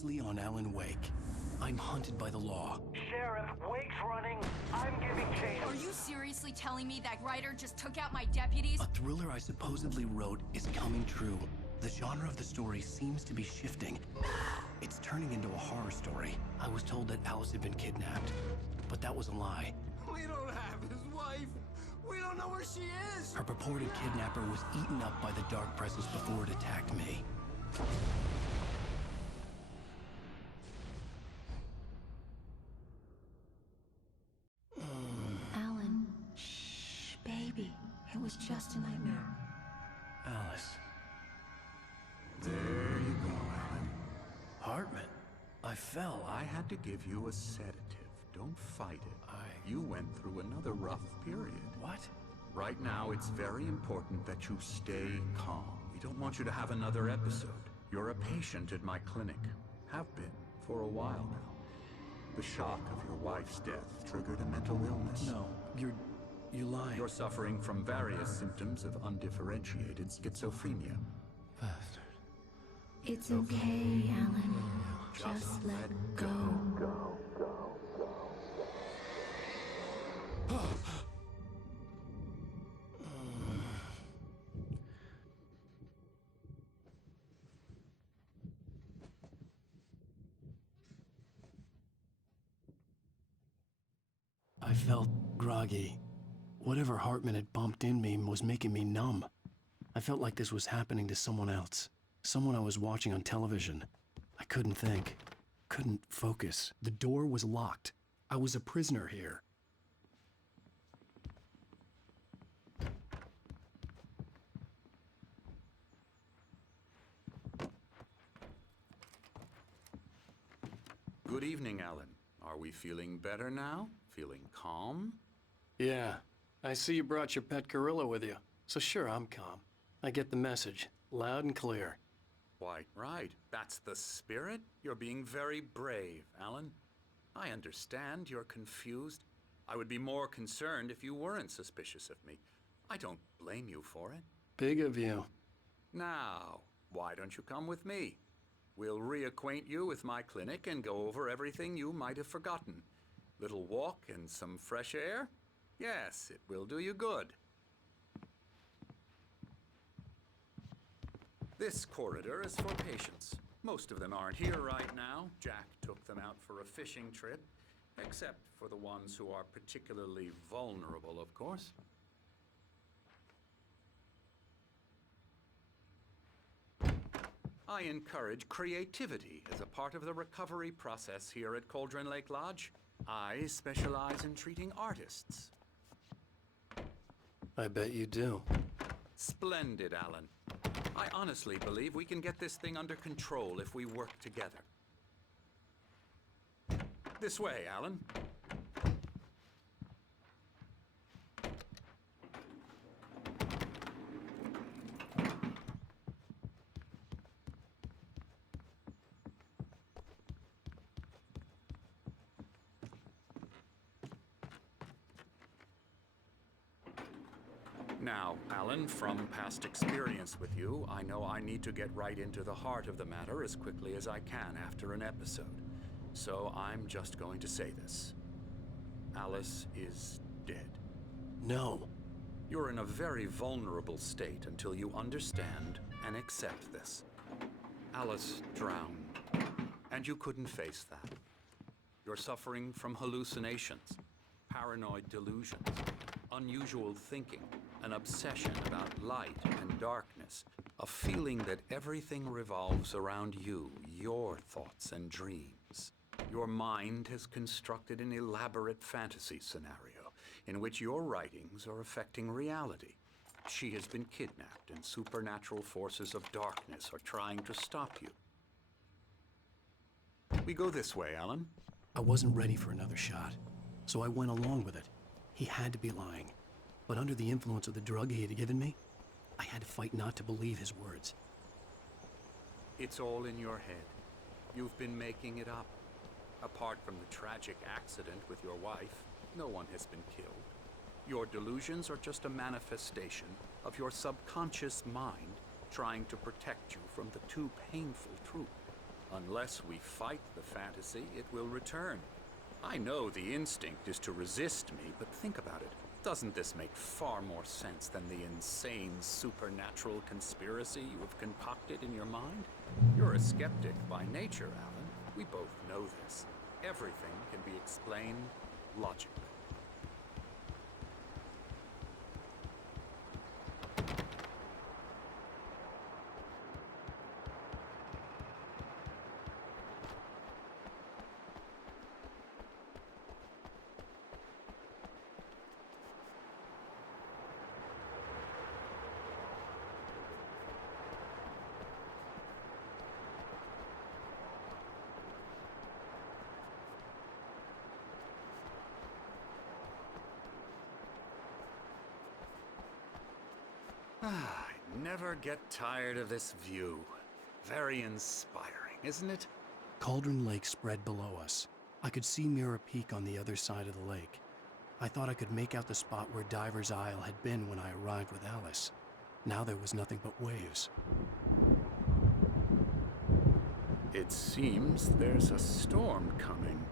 viciously on Alan Wake. I'm hunted by the law. Sheriff, Wake's running. I'm giving chase. Are you seriously telling me that writer just took out my deputies? A thriller I supposedly wrote is coming true. The genre of the story seems to be shifting. It's turning into a horror story. I was told that Alice had been kidnapped, but that was a lie. We don't have his wife. We don't know where she is. Her purported kidnapper was eaten up by the dark presence before it attacked me. Alan, shh, baby. It was just a nightmare. Alice. There you go, Alan. Hartman. I fell. I had to give you a sedative. Don't fight it. You went through another rough period. What? Right now, it's very important that you stay calm. We don't want you to have another episode. You're a patient at my clinic. Have been for a while now. The shock of your wife's death triggered a mental illness. No, you're lying. You're suffering from various symptoms of undifferentiated schizophrenia. Bastard. It's okay, Alan. Just let go. I felt groggy. Whatever Hartman had bumped in me was making me numb. I felt like this was happening to someone else. Someone I was watching on television. I couldn't think. Couldn't focus. The door was locked. I was a prisoner here. Good evening, Alan. Are we feeling better now? Feeling calm? Yeah. I see you brought your pet gorilla with you. So sure, I'm calm. I get the message. Loud and clear. Quite right. That's the spirit. You're being very brave, Alan. I understand you're confused. I would be more concerned if you weren't suspicious of me. I don't blame you for it. Big of you. Now, why don't you come with me? We'll reacquaint you with my clinic and go over everything you might have forgotten. Little walk and some fresh air? Yes, it will do you good. This corridor is for patients. Most of them aren't here right now. Jack took them out for a fishing trip, except for the ones who are particularly vulnerable, of course. I encourage creativity as a part of the recovery process here at Cauldron Lake Lodge. I specialize in treating artists. I bet you do. Splendid, Alan. I honestly believe we can get this thing under control if we work together. This way, Alan. Now, Alan, from past experience with you, I know I need to get right into the heart of the matter as quickly as I can after an episode. So I'm just going to say this. Alice is dead. No. You're in a very vulnerable state until you understand and accept this. Alice drowned, and you couldn't face that. You're suffering from hallucinations, paranoid delusions, unusual thinking, an obsession about light and darkness, a feeling that everything revolves around you, your thoughts and dreams. Your mind has constructed an elaborate fantasy scenario in which your writings are affecting reality. She has been kidnapped and supernatural forces of darkness are trying to stop you. We go this way, Alan. I wasn't ready for another shot, so I went along with it. He had to be lying. But under the influence of the drug he had given me, I had to fight not to believe his words. It's all in your head. You've been making it up. Apart from the tragic accident with your wife, no one has been killed. Your delusions are just a manifestation of your subconscious mind trying to protect you from the too painful truth. Unless we fight the fantasy, it will return. I know the instinct is to resist me, but think about it. Doesn't this make far more sense than the insane supernatural conspiracy you have concocted in your mind? You're a skeptic by nature, Alan. We both know this. Everything can be explained logically. I never get tired of this view. Very inspiring, isn't it? Cauldron Lake spread below us. I could see Mirror Peak on the other side of the lake. I thought I could make out the spot where Diver's Isle had been when I arrived with Alice. Now there was nothing but waves. It seems there's a storm coming.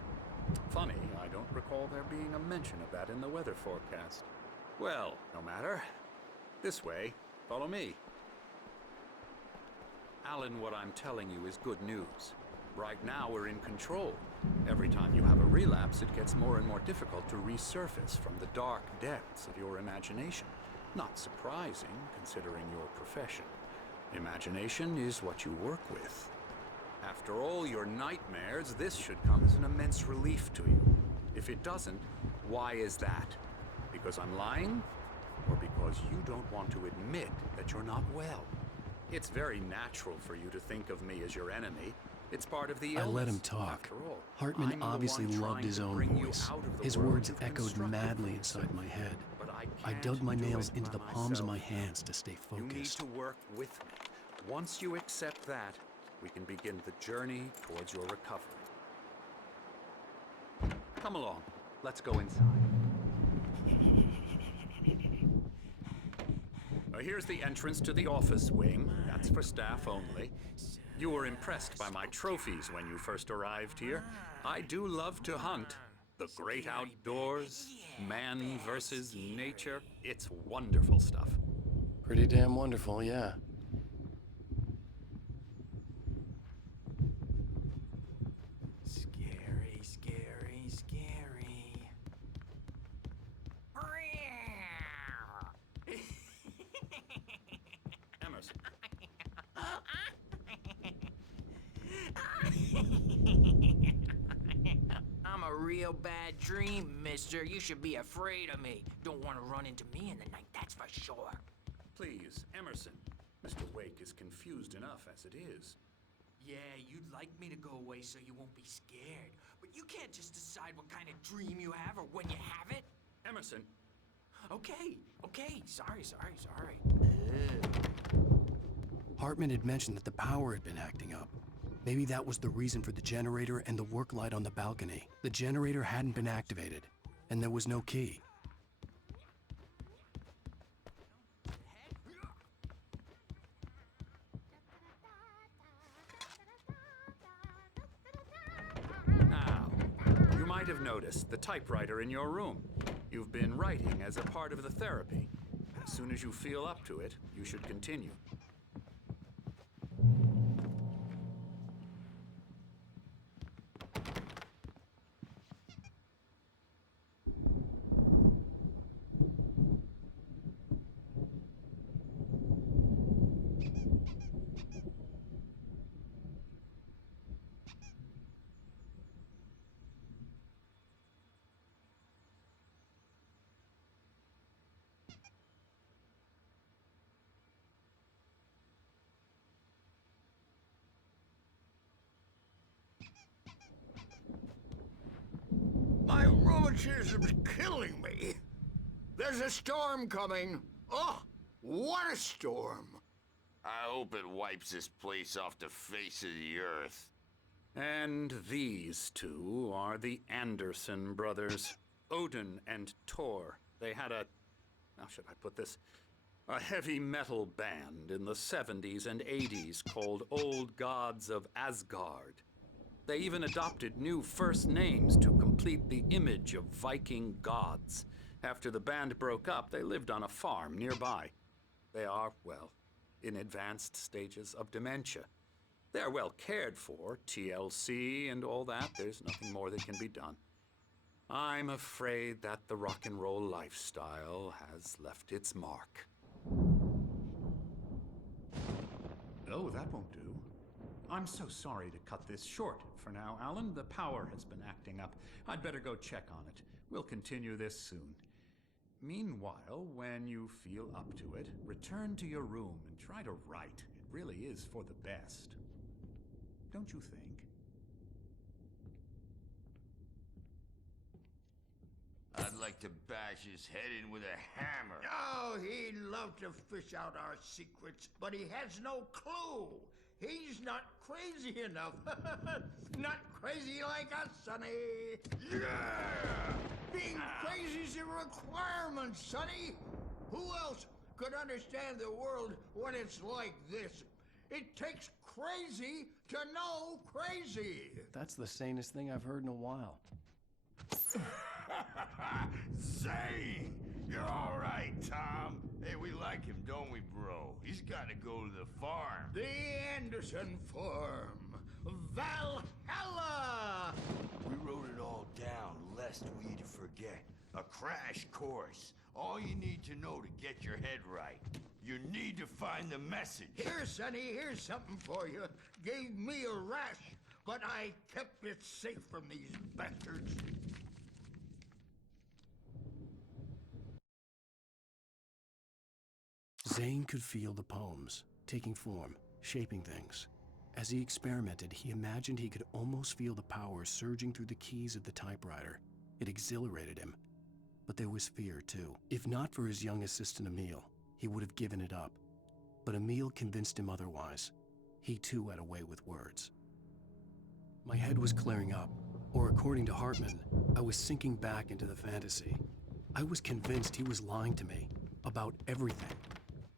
Funny, I don't recall there being a mention of that in the weather forecast. Well, no matter. This way. Follow me. Alan, what I'm telling you is good news. Right now, we're in control. Every time you have a relapse, it gets more and more difficult to resurface from the dark depths of your imagination. Not surprising, considering your profession. Imagination is what you work with. After all your nightmares, this should come as an immense relief to you. If it doesn't, why is that? Because I'm lying? Or because you don't want to admit that you're not well? It's very natural for you to think of me as your enemy. It's part of the illness. I let him talk. After all, Hartman I'm the obviously one loved trying his to own bring you voice. out of the His world words you've echoed constructed madly for inside yourself. my head. But I can't dug my do nails it into by the palms of my myself. hands to stay You need focused. to work with me. Once you accept that, we can begin the journey towards your recovery. Come along. Let's go inside. Here's the entrance to the office wing. That's for staff only. You were impressed by my trophies when you first arrived here. I do love to hunt. The great outdoors, man versus nature. It's wonderful stuff. Pretty damn wonderful, yeah. Scary, scary, scary. Emerson. I'm a real bad dream, mister. You should be afraid of me. Don't want to run into me in the night, that's for sure. Please, Emerson. Mr. Wake is confused enough as it is. Yeah, you'd like me to go away so you won't be scared. But you can't just decide what kind of dream you have or when you have it. Emerson. Okay. Sorry. Hartman had mentioned that the power had been acting up. Maybe that was the reason for the generator and the work light on the balcony. The generator hadn't been activated, and there was no key. Now, you might have noticed the typewriter in your room. You've been writing as a part of the therapy. As soon as you feel up to it, you should continue. My rheumatism's killing me. There's a storm coming. Oh, what a storm. I hope it wipes this place off the face of the earth. And these two are the Anderson brothers, Odin and Tor. They had a... How should I put this? A heavy metal band in the 70s and 80s called Old Gods of Asgard. They even adopted new first names to complete the image of Viking gods. After the band broke up, they lived on a farm nearby. They are, well, in advanced stages of dementia. They're well cared for, TLC and all that. There's nothing more that can be done. I'm afraid that the rock and roll lifestyle has left its mark. Oh, that won't do. I'm so sorry to cut this short for now, Alan. The power has been acting up. I'd better go check on it. We'll continue this soon. Meanwhile, when you feel up to it, return to your room and try to write. It really is for the best. Don't you think? I'd like to bash his head in with a hammer. Oh, he'd love to fish out our secrets, but he has no clue. He's not crazy enough. Not crazy like us, Sonny. Yeah! Being crazy's a requirement, Sonny. Who else could understand the world when it's like this? It takes crazy to know crazy. That's the sanest thing I've heard in a while. Zane! You're all right, Tom. Hey, we like him, don't we, bro? He's got to go to the farm. The Anderson Farm. Valhalla! We wrote it all down, lest we'd forget. A crash course. All you need to know to get your head right. You need to find the message. Here, Sonny, here's something for you. Gave me a rash, but I kept it safe from these bastards. Zane could feel the poems, taking form, shaping things. As he experimented, he imagined he could almost feel the power surging through the keys of the typewriter. It exhilarated him. But there was fear, too. If not for his young assistant Emil, he would have given it up. But Emil convinced him otherwise. He, too, had a way with words. My head was clearing up, or according to Hartman, I was sinking back into the fantasy. I was convinced he was lying to me about everything.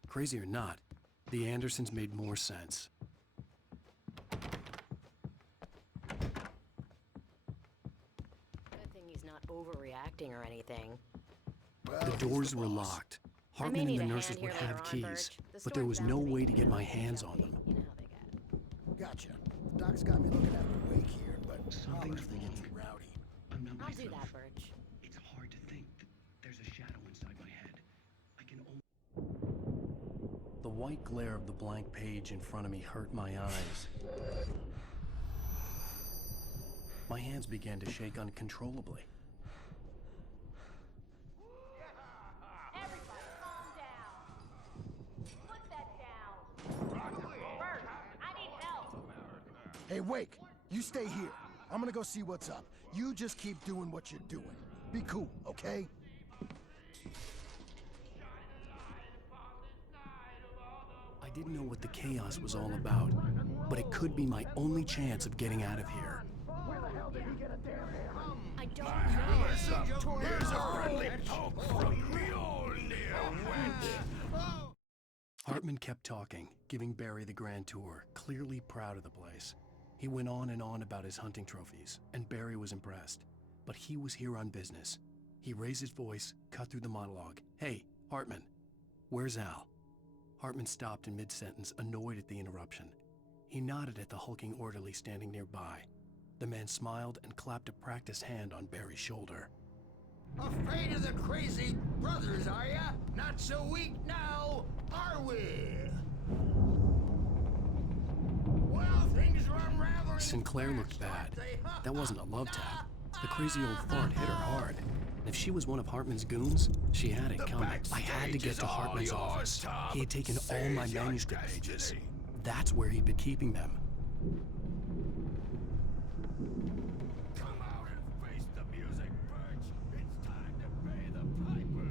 Crazy or not, the Andersons made more sense. Good thing he's not overreacting or anything. The doors were locked. Hartman and the nurses would have keys, but there was no way to get my hands on them. You know how they get. Gotcha. The doc's got me looking at the wake here, but Something's they get wrong. too rowdy. I'm not I'll do myself. that, Birch. It's hard to think that there's a shadow inside my head. I can only... The white glare of the blank page in front of me hurt my eyes. My hands began to shake uncontrollably. Everybody calm down. Put that down. Bert, I need help. Hey, Wake, you stay here. I'm gonna go see what's up. You just keep doing what you're doing. Be cool, okay? I didn't know what the chaos was all about, but it could be my only chance of getting out of here. I don't know. Here's a friendly poke from Mjolnir, wench. Hartman kept talking, giving Barry the grand tour, clearly proud of the place. He went on and on about his hunting trophies, and Barry was impressed. But he was here on business. He raised his voice, cut through the monologue. Hey, Hartman, where's Al? Hartman stopped in mid-sentence, annoyed at the interruption. He nodded at the hulking orderly standing nearby. The man smiled and clapped a practiced hand on Barry's shoulder. Afraid of the crazy brothers, are ya? Not so weak now, are we? Well, things are unraveling. Sinclair looked fast, bad. aren't they? That wasn't a love tap. The crazy old fart hit her hard. And if she was one of Hartman's goons, she had it coming. I had to get to Hartman's office. He had taken all my manuscript pages. That's where he'd been keeping them. Come out and face the music, Birch. It's time to pay the piper.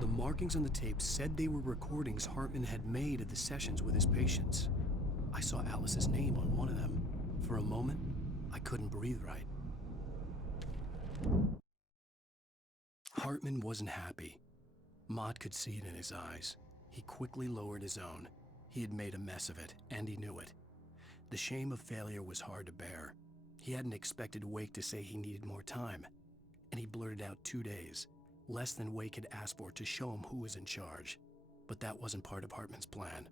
The markings on the tape said they were recordings Hartman had made of the sessions with his patients. I saw Alice's name on one of them. For a moment, I couldn't breathe right. Hartman wasn't happy. Mott could see it in his eyes. He quickly lowered his own. He had made a mess of it, and he knew it. The shame of failure was hard to bear. He hadn't expected Wake to say he needed more time, and he blurted out 2 days, less than Wake had asked for, to show him who was in charge. But that wasn't part of Hartman's plan.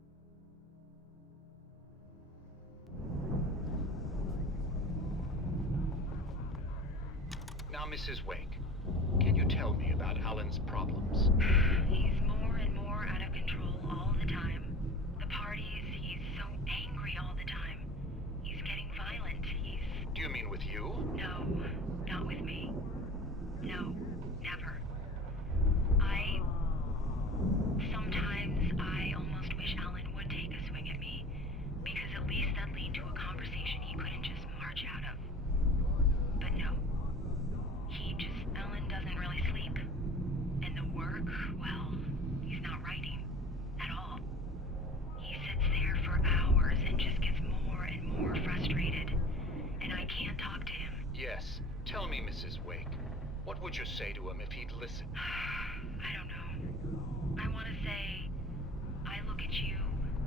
Now, Mrs. Wake, can you tell me about Alan's problems? He's more and more out of control all the time. The parties, he's so angry all the time. He's getting violent. Do you mean with you? No, not with me. No, never. Sometimes I almost wish Alan would take a swing at me, because at least that'd lead to a conversation he couldn't just march out of. But no. Alan doesn't really sleep. And the work, well, he's not writing at all. He sits there for hours and just gets more and more frustrated. And I can't talk to him. Yes. Tell me, Mrs. Wake, what would you say to him if he'd listen? I don't know. I want to say, I look at you,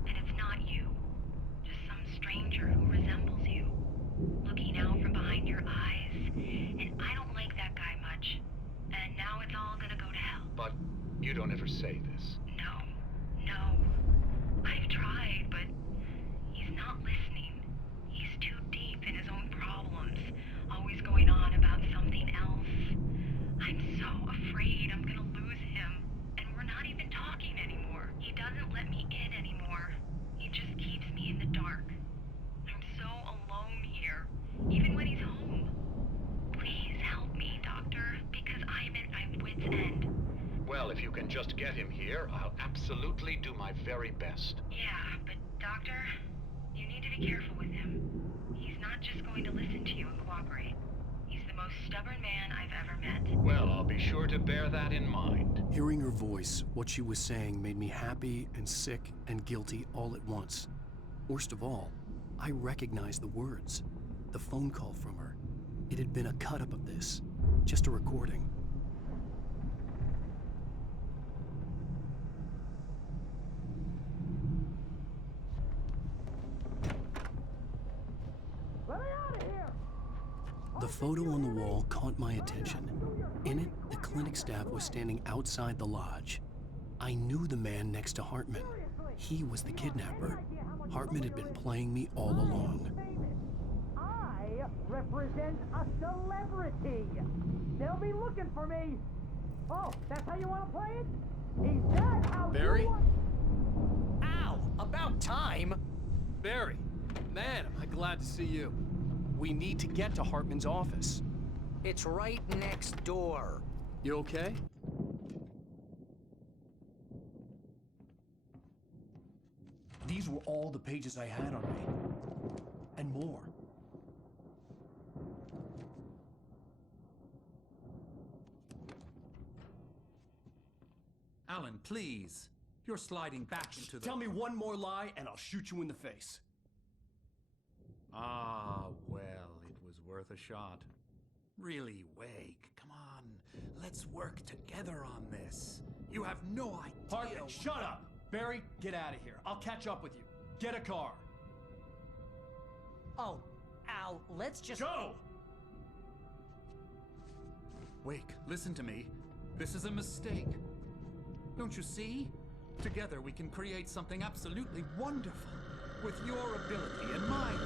and it's not you. Just some stranger who resembles you. Looking out from behind your eyes, and I don't like that guy much. And now it's all gonna go to hell. But you don't ever say this. No. I've tried, but he's not listening. He's too deep in his own problems, always going on about something else. I'm so afraid I'm gonna lose him, and we're not even talking anymore. He doesn't let me in anymore. He just keeps me in the dark. I'm so alone here, even when he's home. Please help me, Doctor, because I'm at my wit's end. Well, if you can just get him here, I'll absolutely do my very best. Yeah, but Doctor, you need to be careful with him. He's not just going to listen to you and cooperate. He's the most stubborn man I've ever met. Well, I'll be sure to bear that in mind. Hearing her voice, what she was saying made me happy and sick and guilty all at once. Worst of all, I recognized the words. The phone call from her. It had been a cut-up of this. Just a recording. The photo on the wall caught my attention. In it, the clinic staff was standing outside the lodge. I knew the man next to Hartman. He was the kidnapper. Hartman had been playing me all along. I represent a celebrity. They'll be looking for me. Oh, that's how you want to play it? Is that how Barry? you want... Ow! About time! Barry, man, am I glad to see you. We need to get to Hartman's office. It's right next door. You okay? These were all the pages I had on me. And more. Alan, please. You're sliding back into the... Tell me one more lie and I'll shoot you in the face. Ah, well, it was worth a shot. Really, Wake, come on. Let's work together on this. You have no idea... Hartman, shut up! Barry, get out of here. I'll catch up with you. Get a car. Oh, Al, let's just... Go! Wake, listen to me. This is a mistake. Don't you see? Together we can create something absolutely wonderful. With your ability and mine.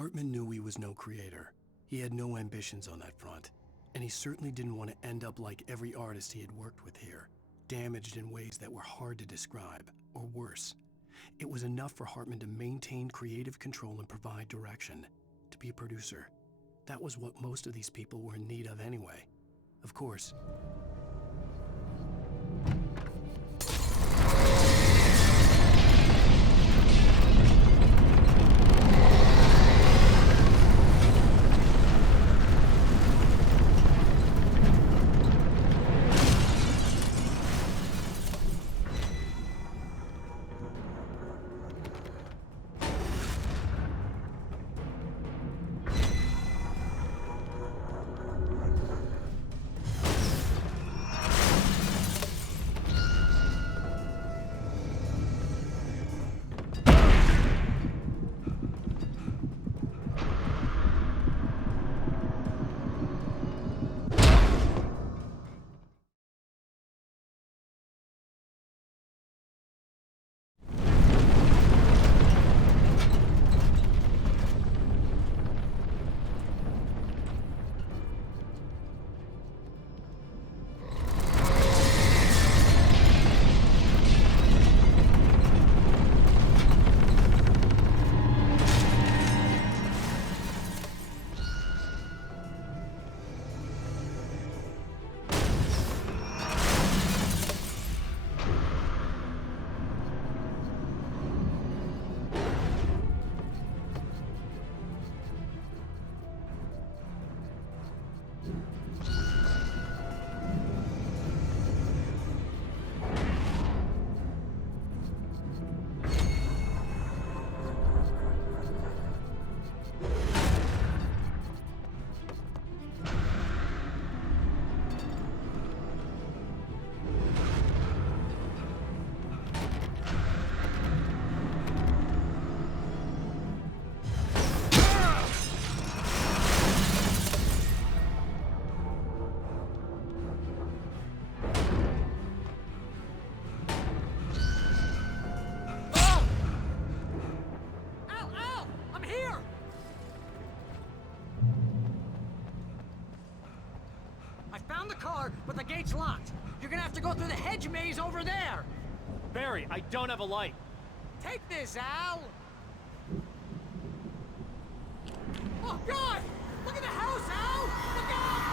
Hartman knew he was no creator. He had no ambitions on that front. And he certainly didn't want to end up like every artist he had worked with here, damaged in ways that were hard to describe, or worse. It was enough for Hartman to maintain creative control and provide direction, to be a producer. That was what most of these people were in need of anyway. Of course, found the car, but the gate's locked. You're gonna have to go through the hedge maze over there. Barry, I don't have a light. Take this, Al! Oh, God! Look at the house, Al! Look out!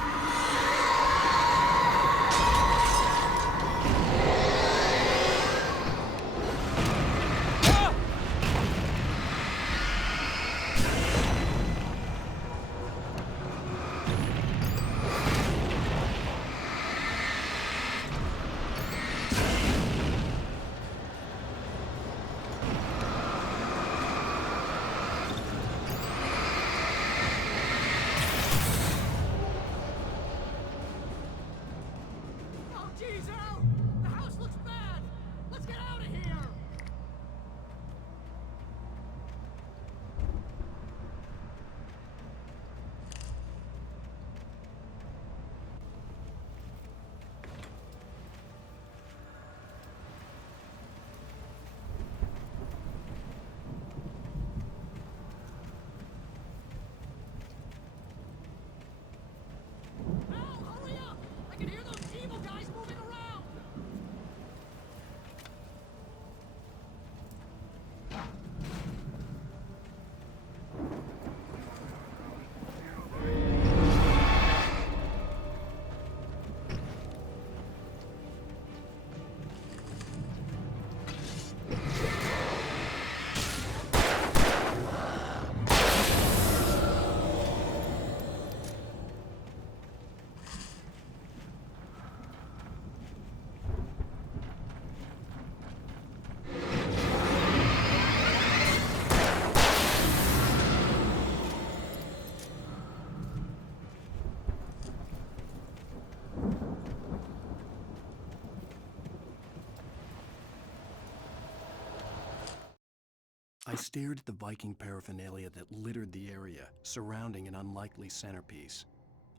I stared at the Viking paraphernalia that littered the area, surrounding an unlikely centerpiece.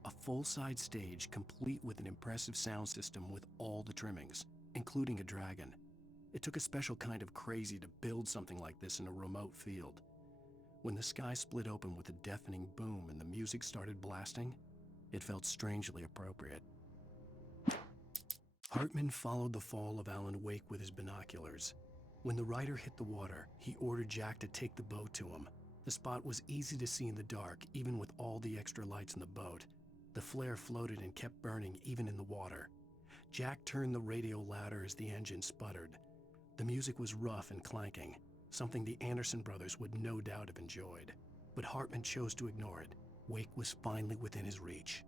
A full-size stage complete with an impressive sound system with all the trimmings, including a dragon. It took a special kind of crazy to build something like this in a remote field. When the sky split open with a deafening boom and the music started blasting, it felt strangely appropriate. Hartman followed the fall of Alan Wake with his binoculars. When the rider hit the water, he ordered Jack to take the boat to him. The spot was easy to see in the dark, even with all the extra lights in the boat. The flare floated and kept burning even in the water. Jack turned the radio louder as the engine sputtered. The music was rough and clanking, something the Anderson brothers would no doubt have enjoyed. But Hartman chose to ignore it. Wake was finally within his reach.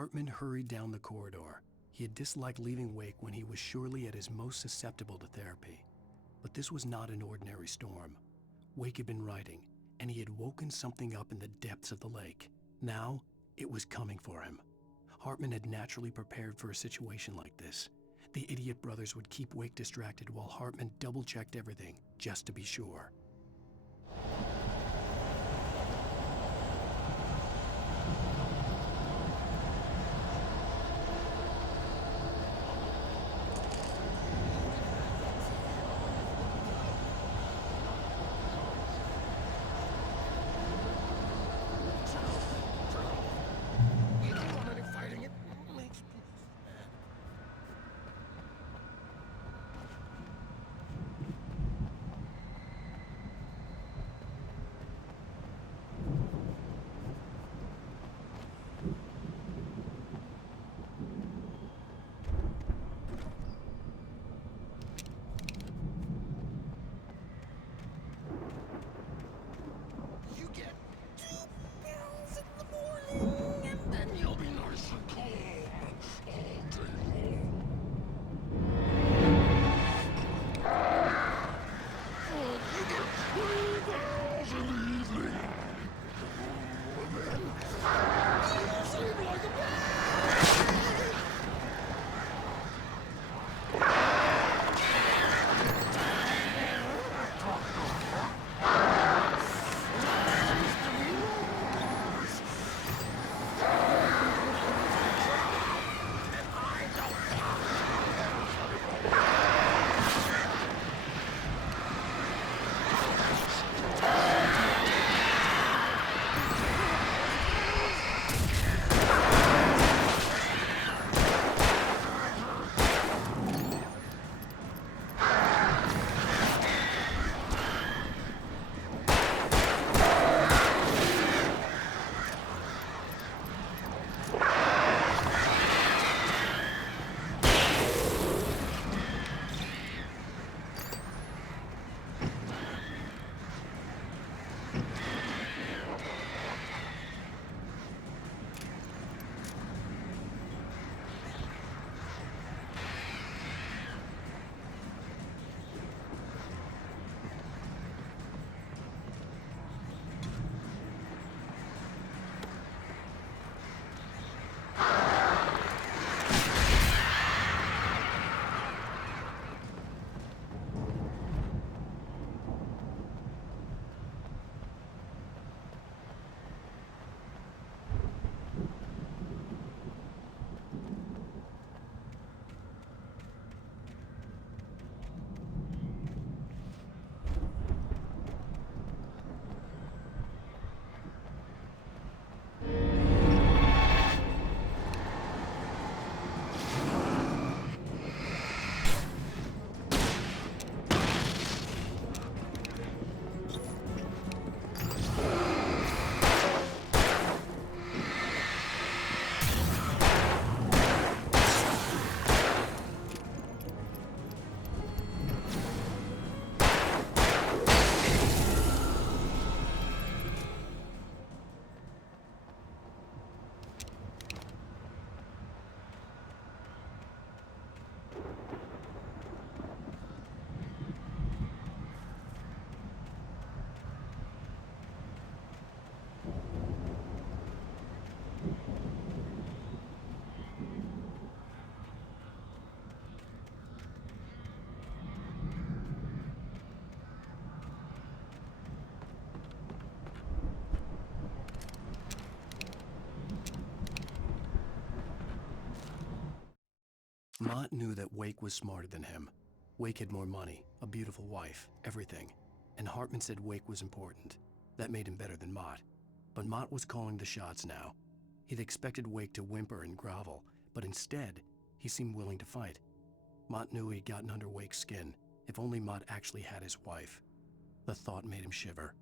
Hartman hurried down the corridor. He had disliked leaving Wake when he was surely at his most susceptible to therapy. But this was not an ordinary storm. Wake had been writing, and he had woken something up in the depths of the lake. Now, it was coming for him. Hartman had naturally prepared for a situation like this. The idiot brothers would keep Wake distracted while Hartman double-checked everything, just to be sure. Mott knew that Wake was smarter than him. Wake had more money, a beautiful wife, everything. And Hartman said Wake was important. That made him better than Mott. But Mott was calling the shots now. He'd expected Wake to whimper and grovel, but instead, he seemed willing to fight. Mott knew he'd gotten under Wake's skin. If only Mott actually had his wife. The thought made him shiver.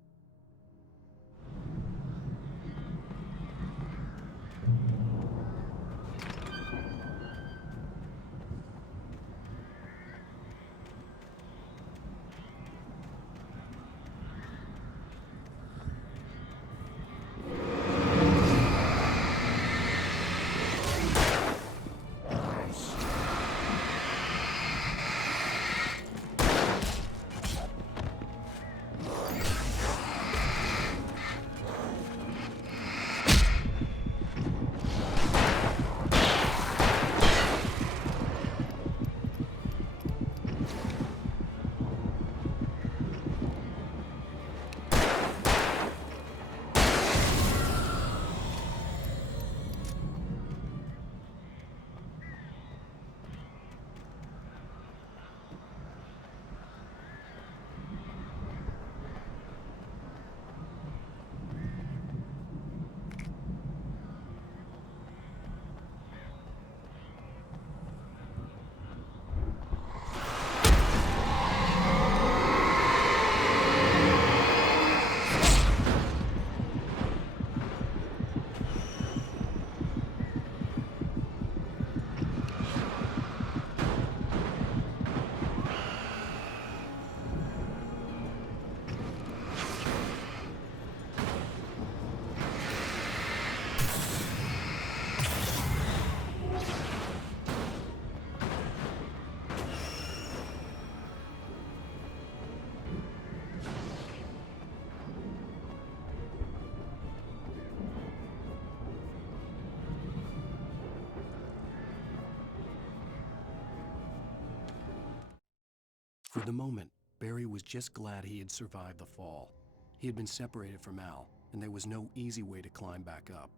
For the moment, Barry was just glad he had survived the fall. He had been separated from Al, and there was no easy way to climb back up.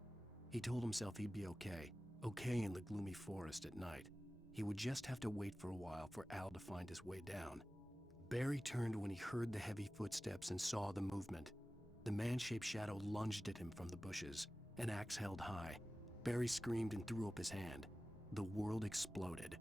He told himself he'd be okay in the gloomy forest at night. He would just have to wait for a while for Al to find his way down. Barry turned when he heard the heavy footsteps and saw the movement. The man-shaped shadow lunged at him from the bushes, an axe held high. Barry screamed and threw up his hand. The world exploded.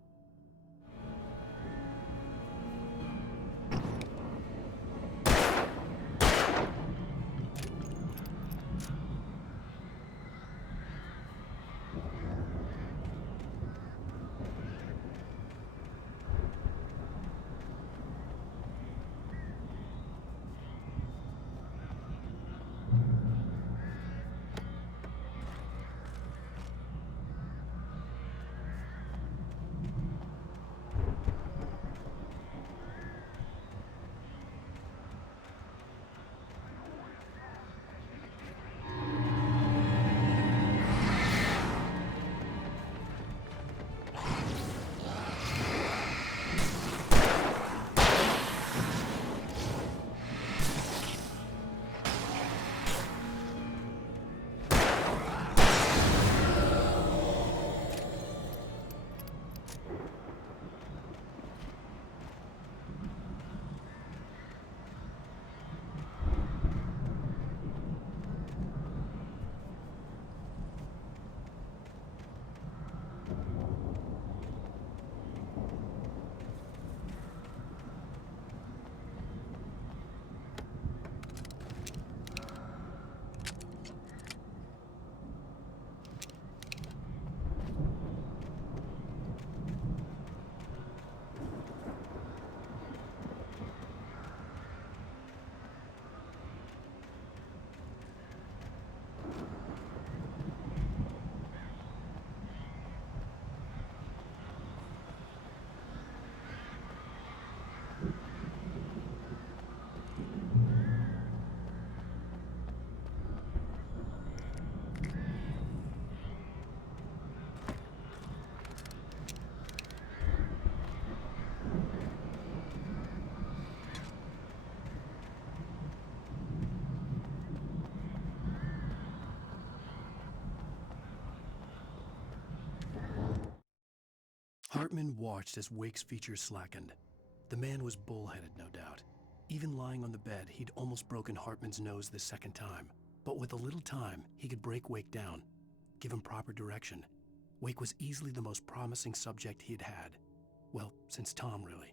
Hartman watched as Wake's features slackened. The man was bullheaded, no doubt. Even lying on the bed, he'd almost broken Hartman's nose the second time. But with a little time, he could break Wake down, give him proper direction. Wake was easily the most promising subject he had had. Well, since Tom, really.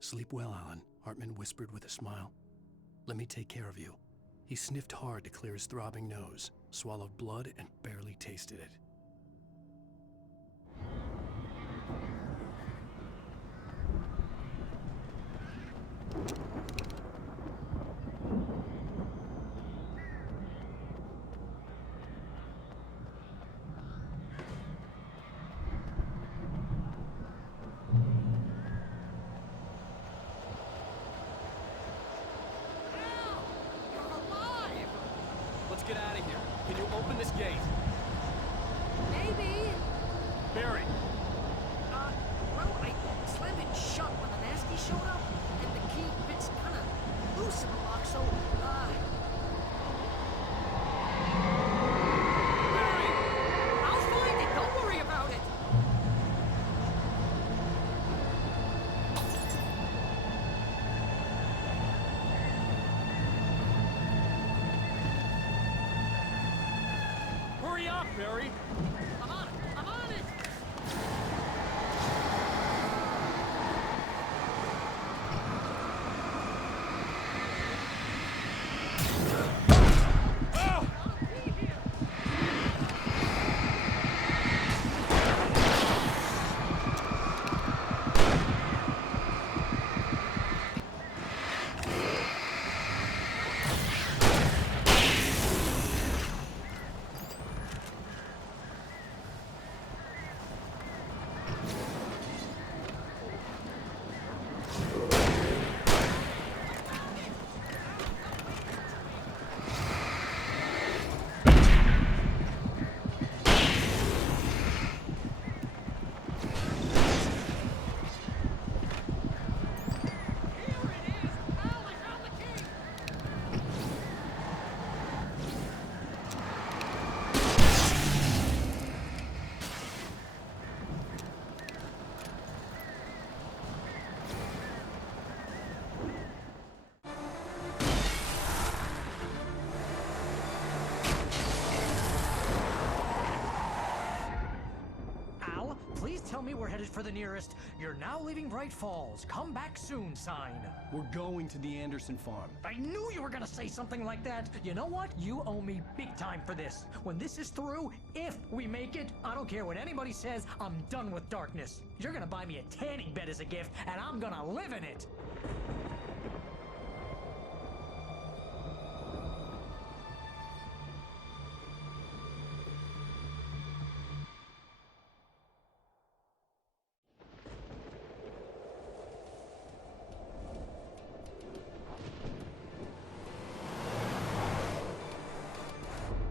"Sleep well, Alan," Hartman whispered with a smile. "Let me take care of you." He sniffed hard to clear his throbbing nose, swallowed blood, and barely tasted it. Let's get out of here. Can you open this gate? Maybe. Barry! Well, I slammed it shut when the nasty showed up, and the key fits kind of loose in the lock, so, Barry! I'll find it, don't worry about it! Hurry up, Barry! I'm on it! I'm on it! Please tell me we're headed for the nearest "You're now leaving Bright Falls. Come back soon" sign. We're going to the Anderson farm. I knew you were gonna say something like that. You know what? You owe me big time for this. When this is through, if we make it, I don't care what anybody says, I'm done with darkness. You're gonna buy me a tanning bed as a gift, and I'm gonna live in it.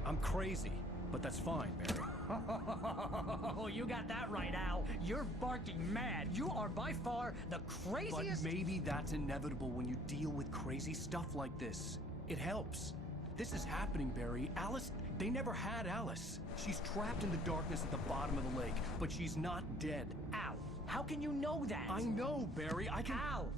I'm crazy, but that's fine, Barry. Oh, you got that right, Al. You're barking mad. You are by far the craziest. But maybe that's inevitable when you deal with crazy stuff like this. It helps. This is happening, Barry. Alice, they never had Alice. She's trapped in the darkness at the bottom of the lake, but she's not dead. Al, how can you know that? I know, Barry. I can... Al,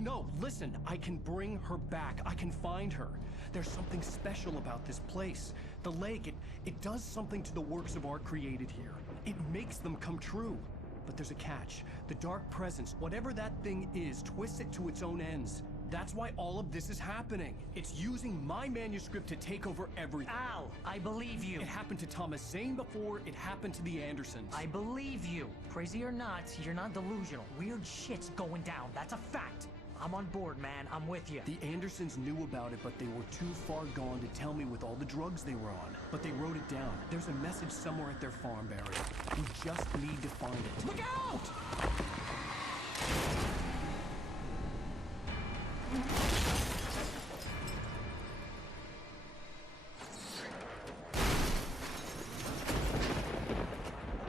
No, listen. I can bring her back. I can find her. There's something special about this place. The lake, it does something to the works of art created here. It makes them come true. But there's a catch. The dark presence, whatever that thing is, twists it to its own ends. That's why all of this is happening. It's using my manuscript to take over everything. Al, I believe you. It happened to Thomas Zane before, it happened to the Andersons. I believe you. Crazy or not, you're not delusional. Weird shit's going down. That's a fact. I'm on board, man. I'm with you. The Andersons knew about it, but they were too far gone to tell me with all the drugs they were on. But they wrote it down. There's a message somewhere at their farm, Barry. We just need to find it. Look out!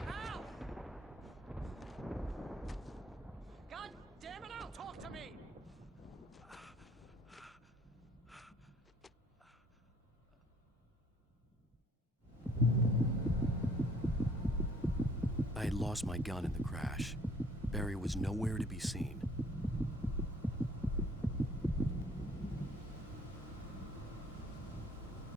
Al! God damn it, Al! Talk to me! I had lost my gun in the crash. Barry was nowhere to be seen.